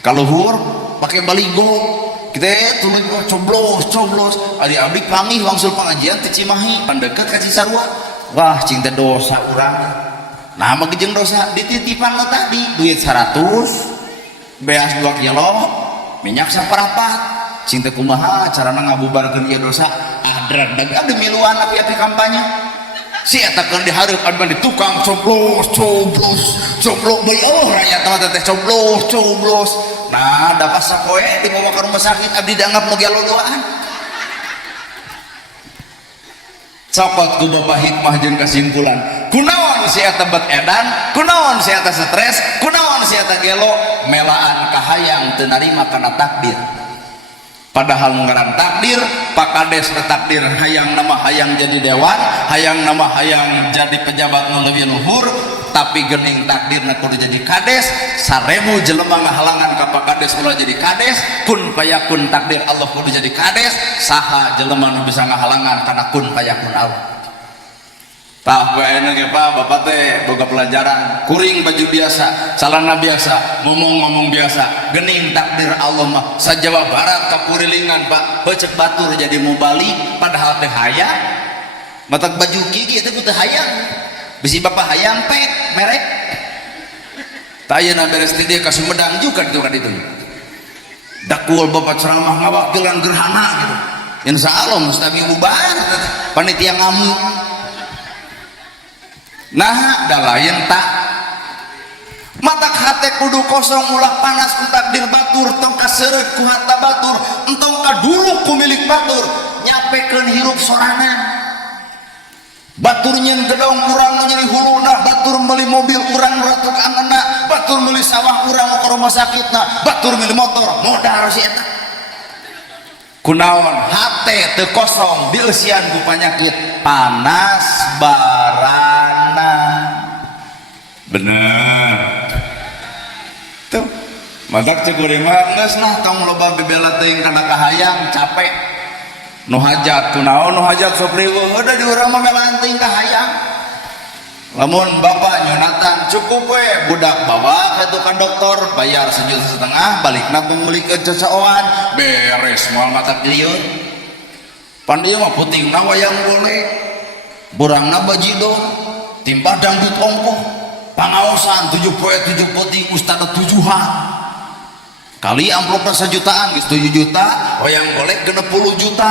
kaluhur pakai baligo kita tulis coblos adik-adik panggih wangsul pengajian teh Cimahi pandeket ka Cisarua wah cinta dosa urang nah magejeng dosa dititipan lo tadi duit 100 beas 2 kilo minyak saparapat cinta kumaha carana ngabubarkeun ieu dosa adrak ada miluan api kampanye si eta keur dihareupan mah di tukang coblos bae oh rakyat mah teh coblos nah da pas sapoe dibawa ka rumah sakit abdi dianggap nu lodoan cokot ku bapak hikmah jeung kesimpulan kunaon si eta bet edan kunaon si eta stres kunaon si eta gelo melaan kahayang teu narima kana takdir padahal ngaran takdir pakades takdir hayang nama hayang jadi dewan hayang nama hayang jadi pejabat nu leuwih luhur tapi geuning takdirna kudu jadi kades 1000 jelema ngahalangan ka pakades ulah jadi kades kun payakun takdir Allah kudu jadi kades saha jelema nu bisa ngahalangan kana kun payakun Allah tah bae ge Pak bapak teh boga pelajaran kuring baju biasa calana biasa ngomong biasa geuning takdir Allah mah sajawa barat ka purilingan Pak heuceuk batur jadi mubali padahal teh hayang matak baju gigi teh teu hayang bisi bapak hayang pet merek tah ayeuna beres di dieu ka Sumedang juga gitu kan itu dakul bapak ceramah ngawakilan gerhana gitu insyaallah mustami bubar panitia ngamu nah da lain tak matak hate kudu kosong ulah panas ku takdir batur tong kaseureut ku harta batur entong kaduluk ku milik batur nyapekeun hirup sorangan batur nyeun gedong urang nu nyeri huluna batur meuli mobil urang ratuk angeunna batur meuli sawah urang ka rumah sakitna batur meuli motor modal si eta kunaon hate teu kosong dieusian ku panyakit panas barana bener tuh matak cek urang mah geus nah tong loba bebela teuing kana kahayang capek nu hajat kunaon nu hajat sok riweuh da di urang mah melaan teuing kahayang lamun bapak nyunatan cukup we budak bawa ka tukang dokter bayar 1,5 juta balikna pemulikeun cocoan beres moal matak dieun pan ieu mah putingna wayang golek burangna bajido timpah dangdut ongkoh pangaosan 7 poe 7 puting ustad 7-an kali amplopna 1 jutaan geus 7 juta wayang golek 60 juta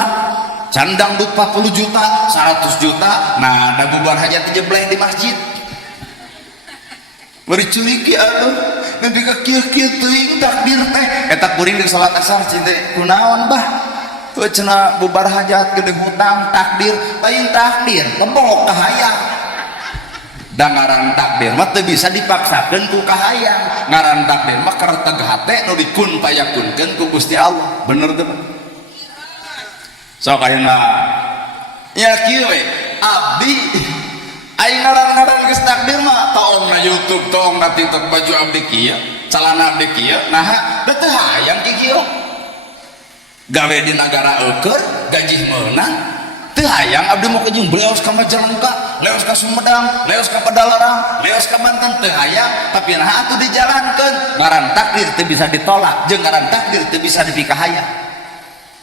can dangdut 40 juta 100 juta nah da bubar hajat jebleh di masjid bari culiki atuh nepi ka kieu-kieu teuing takdir teh eta kuring di salat asar cinta kunaon bah cenah bubar hajat gede hutang takdir lain takdir lembok kahayang da ngaran takdir mah teu bisa dipaksakeun ku kahayang ngaran takdir mah keur teu hate nu dikun payakunkeun ku Gusti Allah bener teu sok ayeuna ya kieu we abdi aing ngaran-ngaran geus takdir mah taong na YouTube taong na TikTok baju abdi kieu calana abdi kieu nah da teu hayang kieu gawe di negara eukeur gaji meunang teu hayang abdi mau kejung beleos ka Majalengka leos ka Sumedang leos ka Padalarang leos ka Banten teu hayang tapi nah atuh dijalankeun ngaran takdir teu bisa ditolak jeung ngaran takdir teu bisa dipikahayang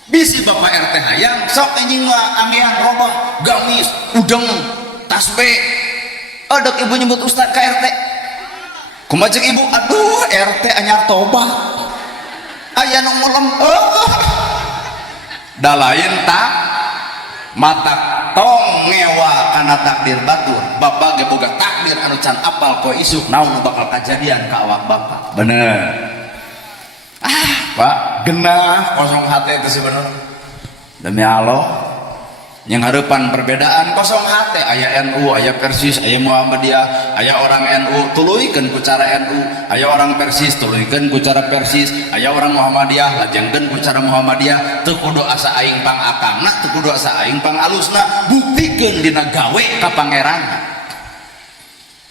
bisi bapak RT hayang sok anjing mah ambean robah gamis udeng tasbe adek ibu nyebut ustad ka RT kumaha ceuk ibu aduh RT anyar tobat aya nu ngolem da lain tak matak tong ngewa kana takdir batur bapak ge boga takdir anu can apal poe isuk naon nu bakal kajadian ka awak bapak bener Pak genah kosong hati itu sebenarnya demi Allah yang harapan perbedaan kosong hati aya NU aya Persis aya Muhammadiyah aya orang NU tuluikeun ku cara NU aya orang Persis tuluikeun ku cara Persis aya orang Muhammadiyah lajengkeun ku cara Muhammadiyah teu kudu asa aing pang akangna teu kudu asa aing pang alusna buktikeun dina gawe ka pangeranna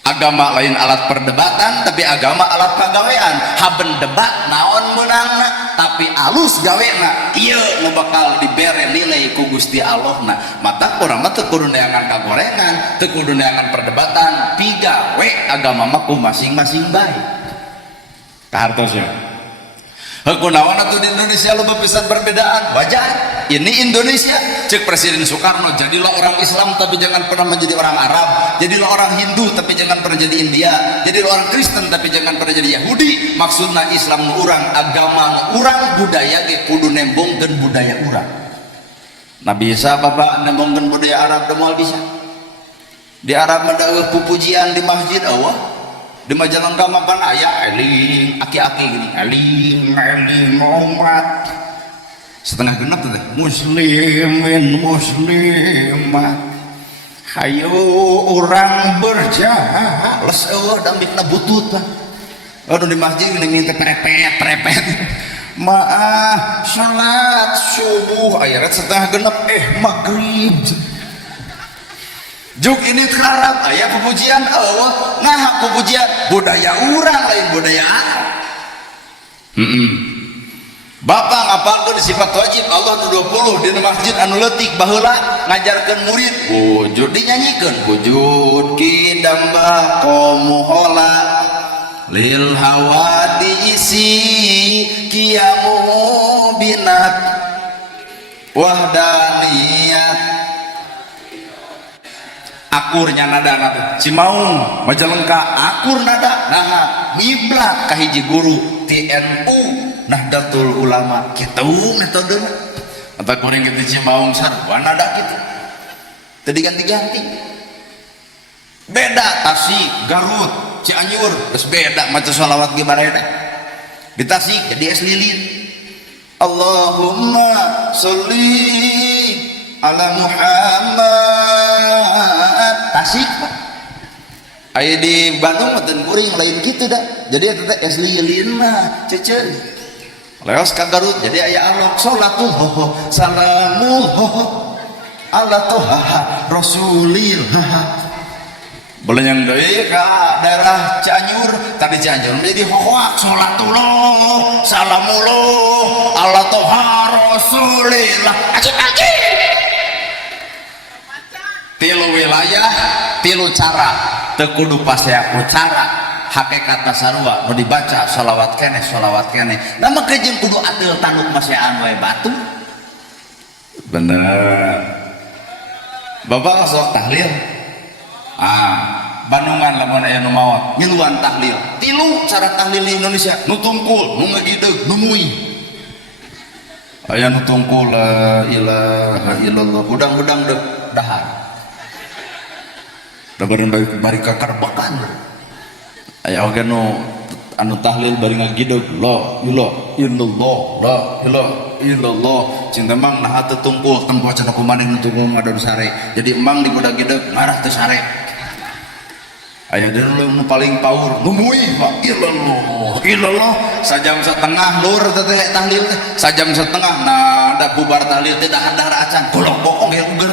agama lain alat perdebatan tapi agama alat pagawean haben debat naon menangna tapi alus gawena ieu nu bakal dibere nilai ku Gusti Allah na mata urang mah teu kudu neangan kagorengan teu kudu neangan perdebatan pigawe agama mah ku masing-masing bae kahartosna Kunaon atuh di Indonesia loba pisan perbedaan, wajar. Ini Indonesia, cek Presiden Soekarno, jadilah orang Islam tapi jangan pernah menjadi orang Arab, jadilah orang Hindu tapi jangan pernah jadi India, jadilah orang Kristen tapi jangan pernah jadi Yahudi. Maksudnya Islam nu urang, agama nu urang, budaya ge kudu nembongkeun budaya urang. Nah bisa bapak nembongkeun budaya Arab moal bisa. Di Arab ada pupujian di masjid Allah. Di Majalengka makan ayah eling aki-aki gini eling umat setengah genap tuh muslimin muslimat hayo orang berjales dambikna butut lah. Aduh di masjid ini minta prepet maaf salat subuh ayat setengah genap maghrib juk ini Arab ayah pupujian Allah nah pupujian budaya urang lain budaya Arab. Bapak ngapalkeun sifat wajib Allah nu 20 di masjid anu leutik baheula ngajarkeun murid wujud dinyanyikeun wujud kidamba qomuhola lil hawadisi qiyamu binat wahdaniyat akurnya nada Cimaung Majalengka akur nada nah miblat kahiji guru TNU Nahdlatul Ulama kitu metode apa kuring kitu Cimaung sarua nada kitu teu diganti-ganti beda Tasik Garut Cianjur geus beda maca shalawat gimana teh di Tasik jadi es lilin Allahumma sholli ala Muhammad Tasik Pak aya di Bandung meuteun kuring lain gitu dah jadi eta teh es lilin mah ceuceun leos ka Garut jadi aya alok sholatul salamul ala toha rasulil boleh yang deui ka daerah Cianjur tadi Cianjur menjadi hoak sholatullah salamullah ala toha rasulillah acik-acik tilu wilayah tilu cara teu kudu pasti aku cara hakikatna sarua nu dibaca shalawat keneh nama kejeun kudu adil tanduk masyahan wae batu bener bapak sok tahlil Bandungan lamun aya nu maot ngiluan tahlil tilu cara tahlil di Indonesia nu tungkul nu ngagideug nu muih aya nu tungkul la ilaha illallah udang-udang deuk dahar da bari kakarbakan aya oge nu anu tahlil bari ngagideug la ilaha illallah la ilaha illallah cing emang nah teu tungkul tempo cenah kumaneh nu tungkul ngadon sare jadi emang di budak gideug ngarah teu sare aya deui nu paling paur nu muih Pak illallah sajam setengah lur teh tahlil teh sajam setengah nah da bubar tahlil teh dahar acan golok bokong ge uger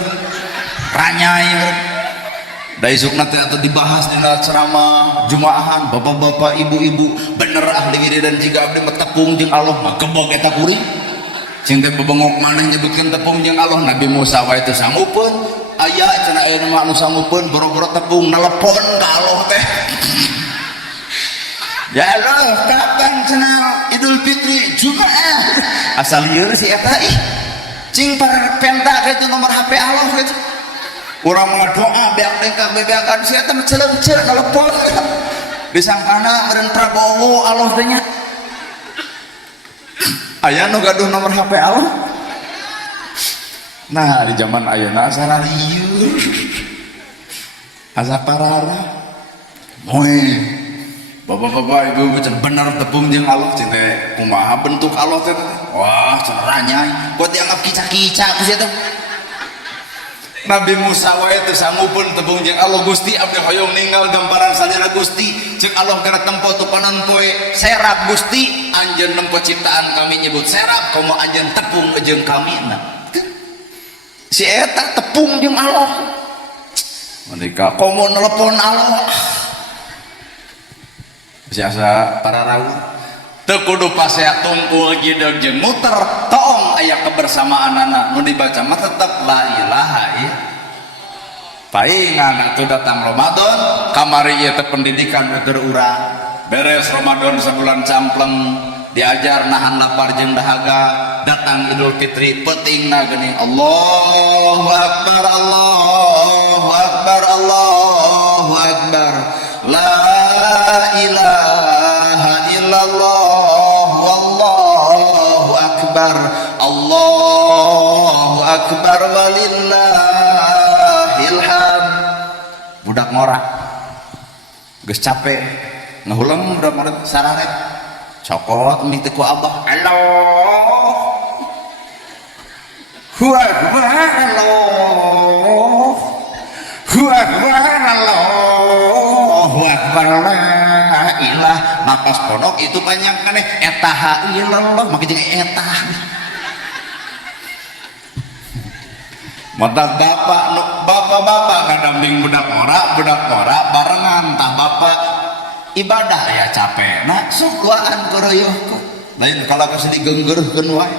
ranyai da isukna teh atuh dibahas dina ceramah jumaahan bapak-bapak ibu-ibu bener ahli wiridan jiga abdi tepung jeung Allah mah gebog eta kuring cing teh bebengok maneh nyebutkeun tepung jeung Allah Nabi Musa wae teu sanggupeun aya cenah aya nu sanggupeun boro-boro tepung nelepon ka Allah teh ya Allah kapan cenah Idul Fitri Jumaah asal lieur si eta ih cing penta kitu nomor HP Allah kitu urang mah doa beak dengkak bebeakan si eta mah celeungceul nelepon disangkana meureun Prabowo Allah teh nya aya nu gaduh nomor HP Allah nah di zaman ayeuna asa lieur asa parara moe bapak-bapak ibu-ibu can bener tepung jeung Allah cing teh kumaha bentuk Allah teh wah cenah ranyai buat dianggap kicak-kicak ku sia teh Nabi Musa wae teu sanggupeun tepung jeung Allah Gusti abdi hoyong ninggal gambaran salira Gusti ceuk Allah kana tempo tu panon poe serap Gusti anjeun nempo ciptaan kami nyebut serap komo anjeun tepung jeung kami nah si eta tepung jeung Allah mereka komo nelpon Allah biasa para rawu teu kudu pasea tungkul gideug jeung muter tong aya kebersamaanana nu dibaca mah tetep la ilaha illallah paingan atuh datang Ramadan kamari ieu teh pendidikan keur urang beres Ramadan sabulan campleng diajar nahan lapar jeung dahaga. Datang Idul Fitri pentingna geuning Allahu Akbar Allahu Akbar Allahu Akbar la ilaha illallah wallahu akbar Allahu Akbar walillahil hamd. Budak ngorak geus capek ngahulang budak ngorak sarare cokot miti ku Abah Allahu Akbar Allahu Akbar Allahu Akbar la ilah napas pondok itu panjang aneh etah ilallah maka jeung etah mata bapak ngadamping budak ora barengan tah bapak ibadah ya capek nah sok duaan keureuyeuh lain kalau geus digeunggeureurkeun wae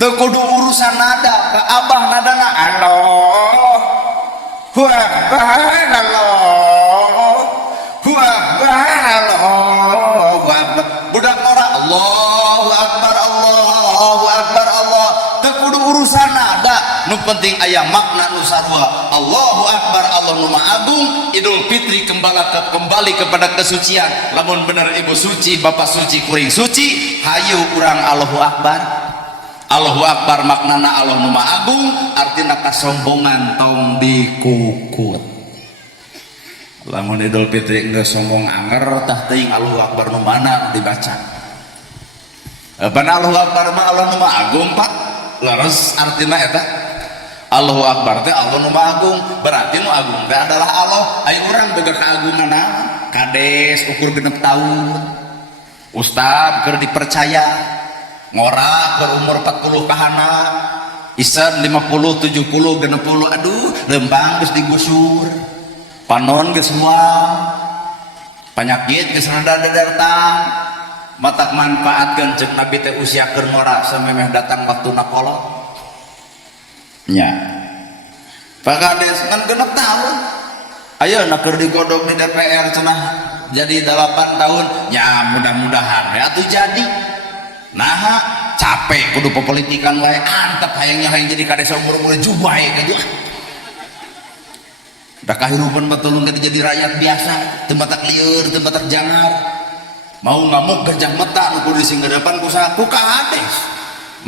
teu kudu urusan nada ka Abah nadana Allahu Akbar Allahu Akbar Allahu Akbar budak ora Allahu Akbar Allahu Akbar Allah teu kudu urusan nada nu penting aya makna nu sarua Allahu Akbar Allah nu Maha Agung. Idul Fitri kembali kepada kesucian. Lamun bener ibu suci bapak suci kuring suci hayu urang Allahu Akbar. Allahu Akbar maknana Allah nu Maha Agung artina kasombongan tong dikukut. Lamun Idul Fitri geus sombong anger tah teuing Allahu Akbar nu mana dibaca. Pan Allahu Akbar mah Allah nu Maha Agung Pak. Leres artina eta Allahu Akbar teh Allah nu Maha Agung berarti nu agung teh adalah Allah. Aya urang boga kaagungan kades ukur 6 tahun ustad keur dipercaya ngorak berumur 40 kahana isan 50 70 60 aduh lembang geus digusur panon geus moal panyakit geus rada datang matak manfaatkeun ceuk Nabi teh usiakeun ngora samemeh datang waktuna kolot nya pakades kan 6 tahun ayeuna keur digodog di DPR cenah jadi 8 tahun nya mudah-mudahan ya atuh jadi nah capek kudu pepolitikan wae antep hayangnya hayang jadi kades umur-umur jubae gitu da kahirupan betul jadi rakyat biasa teu matak lieur teu matak jangar mau ngamuk gajah mata nu kudu disinggedepan ku kades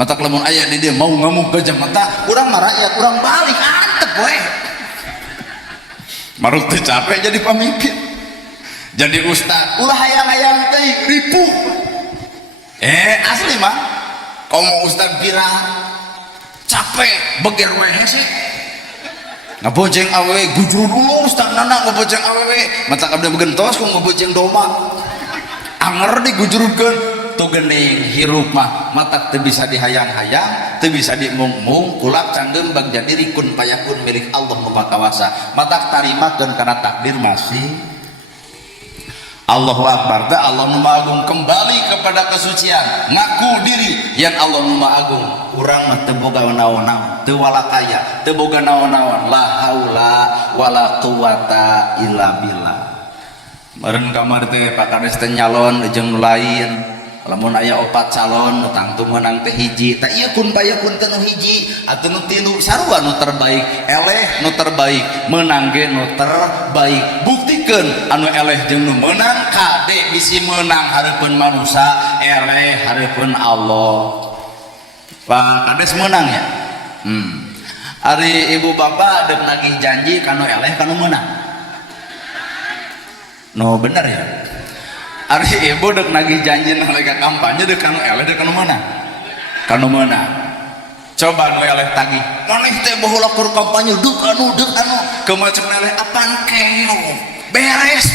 matak lamun aya di dia mau ngamuk gajah mata urang mah rakyat urang balik antep we maruk teu capek jadi pamimpin jadi ustad ulah hayang-hayang teh ripuh asli mah komo ustad viral capek beger we hese ngabojeng awewe gujur dulu ustad nana ngabojeng awewe matak abdi begentos ku ngabojeng doma anger digujurkeun tu geuning hirup mah matak teu bisa dihayang-hayang teu bisa dimung-mung kulak canggeum bag jadi rikun payakun milik Allah Maha Kawasa matak tarimakeun kana takdir masih Allahu Akbar teh Allah nu Maha Agung kembali kepada kesucian ngaku diri yang Allah nu Maha Agung urang mah teu boga naon-naon teu walakaya teu boga naon-naon la haula wala quwata illa billah. Meureun kamar teh pakades teh nyalon jeung lain lamun aya 4 calon nu tangtu menang teh hiji tah ieu kun payakun teh nu hiji atuh nu tilu sarua nu terbaik eleh nu terbaik menang ge nu terbaik buktikeun anu eleh jeung nu menang kade bisi menang hareupeun manusia eleh hareupeun Allah. Pak kades menang ya ari ibu bapak deuk nagih janji kanu eleh kanu menang no bener ya ari ibu dek nagih janji nalika kampanye dek kanu eleh dek kanu mana kanu mana coba nu eleh tagih maneh teh baheula keur kampanye dek anu kemacem eleh apaan keo beres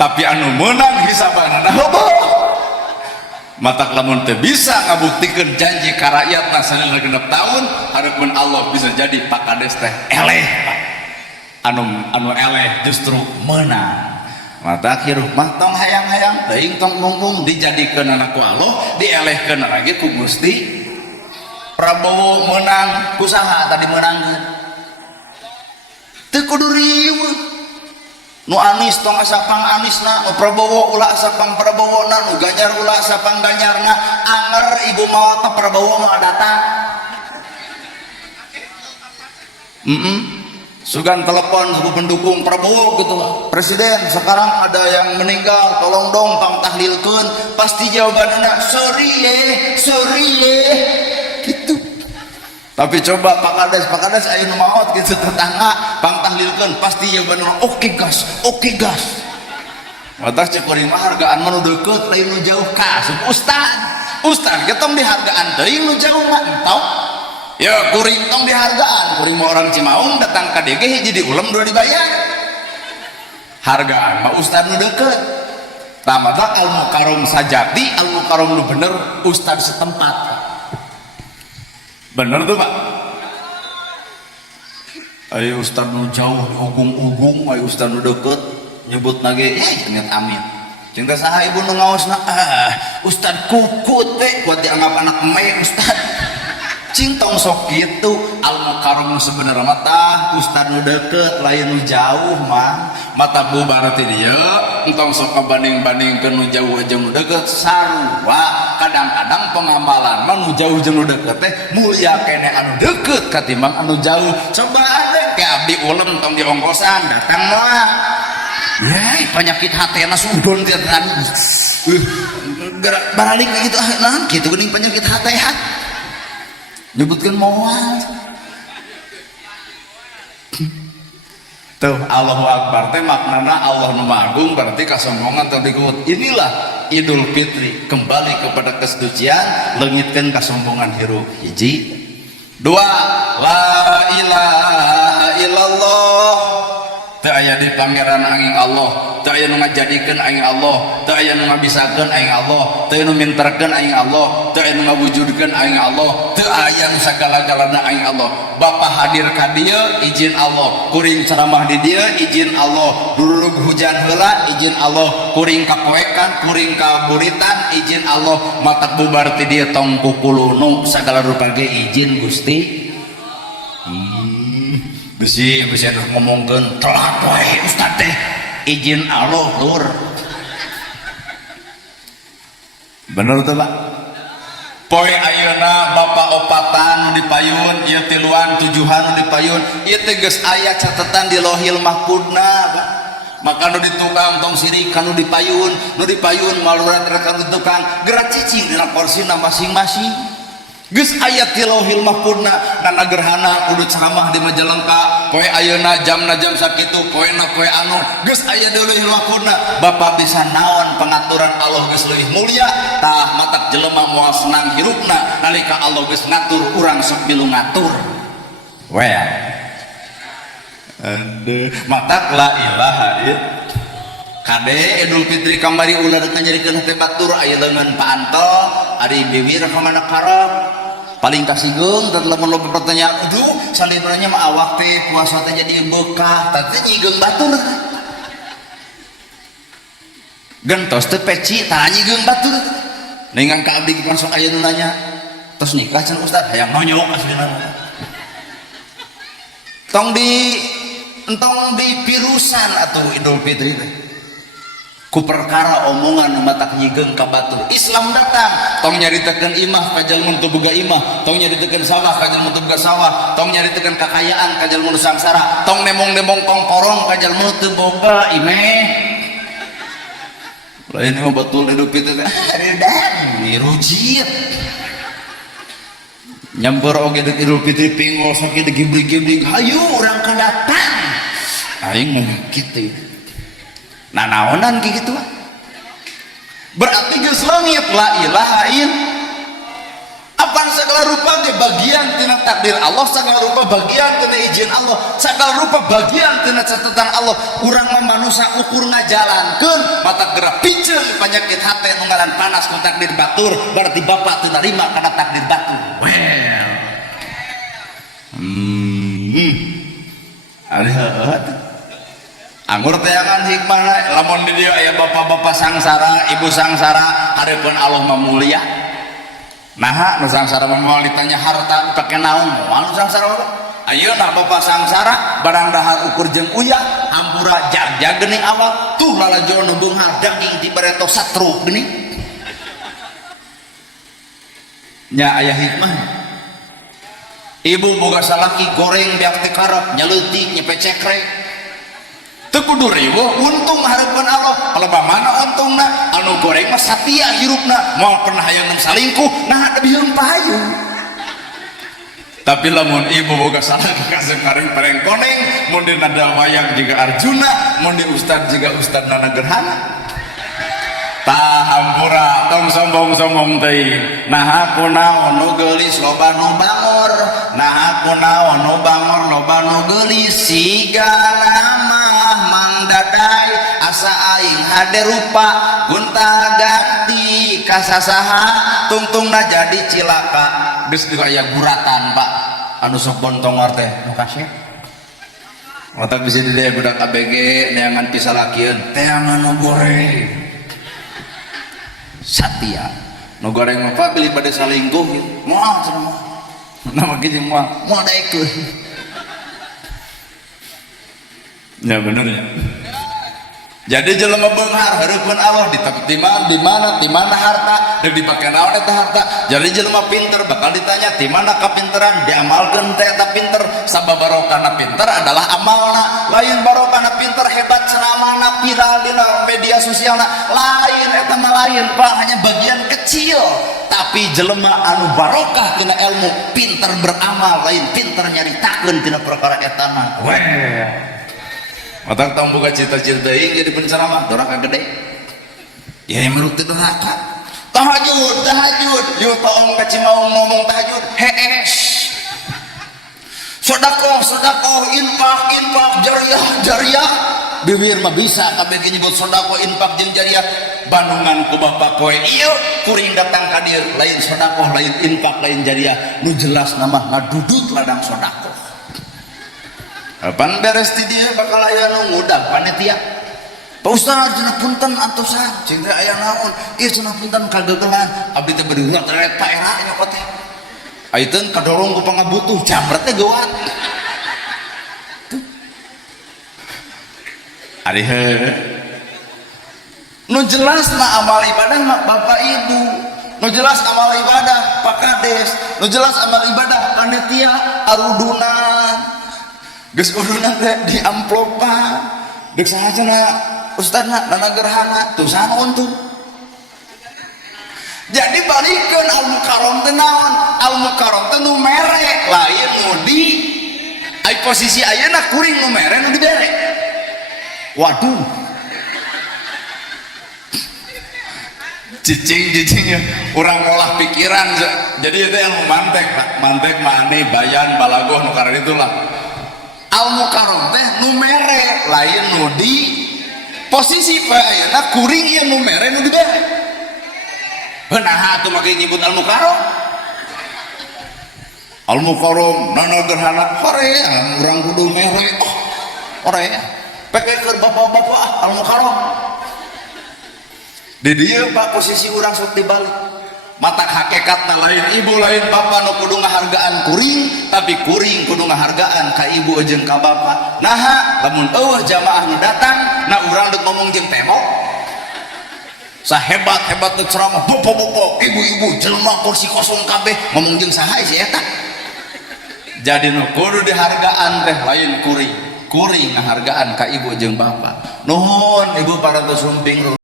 tapi anu menang hisabana nah matak lamun teu bisa ngabuktikeun janji ka rakyatna salila 6 tahun hareupeun Allah bisa jadi pakades teh eleh anu eleh justru menang. Mata hirup mah tong hayang-hayang teuing tong mung dijadikeun anak ku Allah dielehkeun lagi ku Gusti Prabowo menang ku saha tadi menangkeun teu kudu riweuh nu Anies tong asa pang Anisna, nu Prabowo ulah asa pang Prabowona, nu Ganjar ulah asa pang Ganjarna. Anger ibu maot mah Prabowo mah datang. Sugan telepon suku pendukung Prabowo gitu, presiden sekarang ada yang meninggal, tolong dong pang tahlilkeun. Pasti jawabannya sorry ye gitu. Tapi coba Pak Kades ayo nu maot gitu tetangga pang tahlilkeun, pasti jawabannya oke gas. Matak cek kuring mah hargaan mah nu deukeut lain nu jauh ka Ustaz getong dihargaan teuing nu jauh mah entau. Ya kuring tong dihargaan, kuring mah orang Cimaung datang ka DG hiji diulem dua dibayar. Hargaan mah ustaz nu deukeut. Tamata al mukarram sajati, al mukarram nu bener ustaz setempat. Bener tuh Pak. Ayo ustaz nu jauh di ugung-ugung, ayo ustaz nu deukeut nyebut nage inget amin. Cinta saha ibu nu ngaosna ustaz kukut teh kuat dianggap anak me ustaz. Cintong sok gitu al mukarram sebenarnya mata ustaz nu deket lain nu jauh mah mata bubar ti dieu entong sok kabanding-bandingkeun nu jauh jeung nu deket sarua. Kadang-kadang pengamalan mah nu jauh jeung nu deket teh mulia kene anu deket katimbang anu jauh. Coba ade ke abdi ulem tong diongkosan datang mah penyakit hatena sudon ti tadi gerak baralik gitu naon kitu geuning penyakit hate nyebutkan moal tuh Allahu Akbar teh maknana Allah nu Agung berarti kasombongan teu dikut. Inilah Idul Fitri, kembali kepada kesucian, leungitkeun kasombongan hirup. Hiji, dua, la ilaha illallah, teu aya di pangeran angin Allah, teu aya nu ngajadikeun aing Allah, teu aya nu ngabisakeun aing Allah, teu aya nu minterkeun aing Allah, teu aya nu ngawujudkeun aing Allah, teu aya nu sagala-galana aing Allah. Bapa hadir ka dieu izin Allah, kuring ceramah di dieu izin Allah, dulurug hujan heula izin Allah, kuring kapoekan, kuring kaburitan izin Allah, matak bubar ti dieu tong kukulunu sagala rupa ge izin Gusti. Besi ngomongkeun telat wae ustaz teh izin Allah lur. Bener tuh Pak. Poe ayeuna bapak opatan nu dipayun ieu tiluan tujuhan nu dipayun ieu teh geus aya catetan di Lauhil Mahfudna Pak. Maka nu ditukang tong sirik kanu dipayun malurat kanu tukang gerak cicing dina porsina masing-masing. Geus aya ti Lauhil Mahfudna dan gerhana kudu ceramah di Majalengka poe ayeuna jamna jam sakitu poena poe anu geus aya di Lauhil Mahfudna. Bapak bisa naon pengaturan Allah geus leuwih mulia tah matak jelema moal senang hirupna nalika Allah geus ngatur urang sok milu ngatur we aduh matak la ilaha illallah. Kade Idul Fitri kamari ulah ngajadikeun hate batur aya leungeun Pak Anto ari bibir ka mana karep paling kasigeng dan lamun loba pertanyaan aduh salibrannya mah awak teh puasa teh jadi bekah tadi nyigeung batur gentos teh peci tah nyigeung batur ningan ka abdi kan sok aya nu nanya tos nikah can ustaz hayang nonyok aslina tong di pirusan atuh Idul Fitri teh ku perkara omongan matak nyigeung ka batur. Islam datang tong nyaritakeun imah ka jalmun teu boga imah, tong nyaritakeun sawah ka jalmun teu boga sawah, tong nyaritakeun kakayaan ka jalmun sangsara, tong nemong-nemong kongkorong ka jalmun teu boga imeh. Lain mah betul hidup itu dan dirujit nyamper oge deuk Idul Fitri pingol sok digibrig-gibrig hayu urang kadatang aing mah kitu. Nah naonan gitu berarti geus leungit la ilaha illallah. Apaan segala rupa ge bagian tina takdir Allah, segala rupa bagian tina izin Allah, segala rupa bagian tina catatan Allah. Urang mah manusia ukur ngajalankeun mata gerak piceun penyakit hate nu ngaran panas ku takdir batur berarti bapak teu narima kana takdir batur. Well anggur teangan hikmahna lamun di dieu aya bapak-bapak sangsara ibu sangsara hareupeun Allah mah mulia. Nah nu sangsara mah moal ditanya harta pake naon moal nu sangsara ayeuna bapak sangsara barang dahar ukur jeung uyah hampura jag-jag geuning awak tuh lalajo nu beunghar daging ti bareto satruk geuning nya aya hikmah. Ibu boga salaki goreng beak teh karep nyeleutik nyepecekrek teu kudu riweuh untung hareupeun Allah loba mana untungna anu goreng mah satia hirupna moal pernah hayang salingkuh nah lebih pahayu. Tapi lamun ibu boga salaki kasih karing pareng koneng mun di nada wayang juga Arjuna mun di ustad juga ustad nana gerhana tah hampura tong sombong-sombong teuing nah kunaon nu geulis loba nu bangor nah kunaon nu bangor loba nu geulis sigana mah mang dadai asa aing hade rupa gunta ganti kasasaha tungtungna jadi cilaka geus teu aya guratan Pak anu sok bontongor teh nu kasih otak bisa dilihat budak ABG neangan pisalakieun teangan nu goreng satia nu goreng mah Pak beli pada salingkuh moal cenah mah nama kieu moal daekeun ya bener ya. Jadi jelema beunghar hareupeun Allah di mana harta deuk dipake naon eta harta. Jadi jelema pinter bakal ditanya di mana kapinteran diamalkeun teh eta pinter sababarokana pinter adalah amalna lain barokana pinter hebat ceramahna viral dina media sosialna lain eta mah lain Pak hanya bagian kecil tapi jelema anu barokah tina ilmu pinter beramal lain pinter nyaritakeun tina perkara eta mah otak tong boga cita-cita teuing jadi penceramah doraka gede ya yang menurut doraka tahajud yuk taong kacimau ngomong tahajud hees sedekah infak jariah bibir mah bisa kabeh nyebut sedekah infak jeung jariah bandungan ku bapak koe ieu kuring datang ka dieu lain sedekah lain infak lain jariah nu jelas nama ngadudut ladang sedekah. Pan beres ti dieu bakal aya nu ngudang panitia. Pak Ustaz cenah punten atusan, cing teh aya naon? Ieu cenah punten kagegelan, abdi teh beri urat eta era nya teh. Ayeuna kadorong ku pangabutuh, jambret teh geuat. Ari heuh. Nu jelas mah amal ibadah mah Bapak Ibu. Nu jelas amal ibadah Pak Kades, nu jelas amal ibadah panitia arudunan. Geus udunan teh di amplopan deuk sahajana ustadna nana gerhana tuh saha untung jadi balikeun al-mukarram teh naon al-mukarram teh nu mere lain nu di ai posisi ayeuna kuring nu mere nu dibere waduh cicing ya urang ngolah pikiran jadi itu yang mantek mah aneh bayan balagoh nu karena itulah al-mukarram teh nu mere lain nu di posisi pa ayeuna kuring ieu nu mere nu dibere heunaha atuh make nyebut al-mukarram nana gerhana horea urang kudu mere horea pekekeun bapak-bapak al-mukarram di dieu Pak posisi urang sok dibalik mata hakikatna lain ibu lain bapak nu kudu ngahargaan kuring tapi kuring kudu ngahargaan ka ibu jeung ka bapak naha lamun eueuh jamaah nu datang na urang deuk ngomong jeung tembok sahebat-hebat teu ceramah bopo ibu-ibu jelema kursi kosong kabeh ngomong jeung saha si eta jadi nu kudu dihargaan teh lain kuring ngahargaan ka ibu jeung bapak nuhun ibu para sumping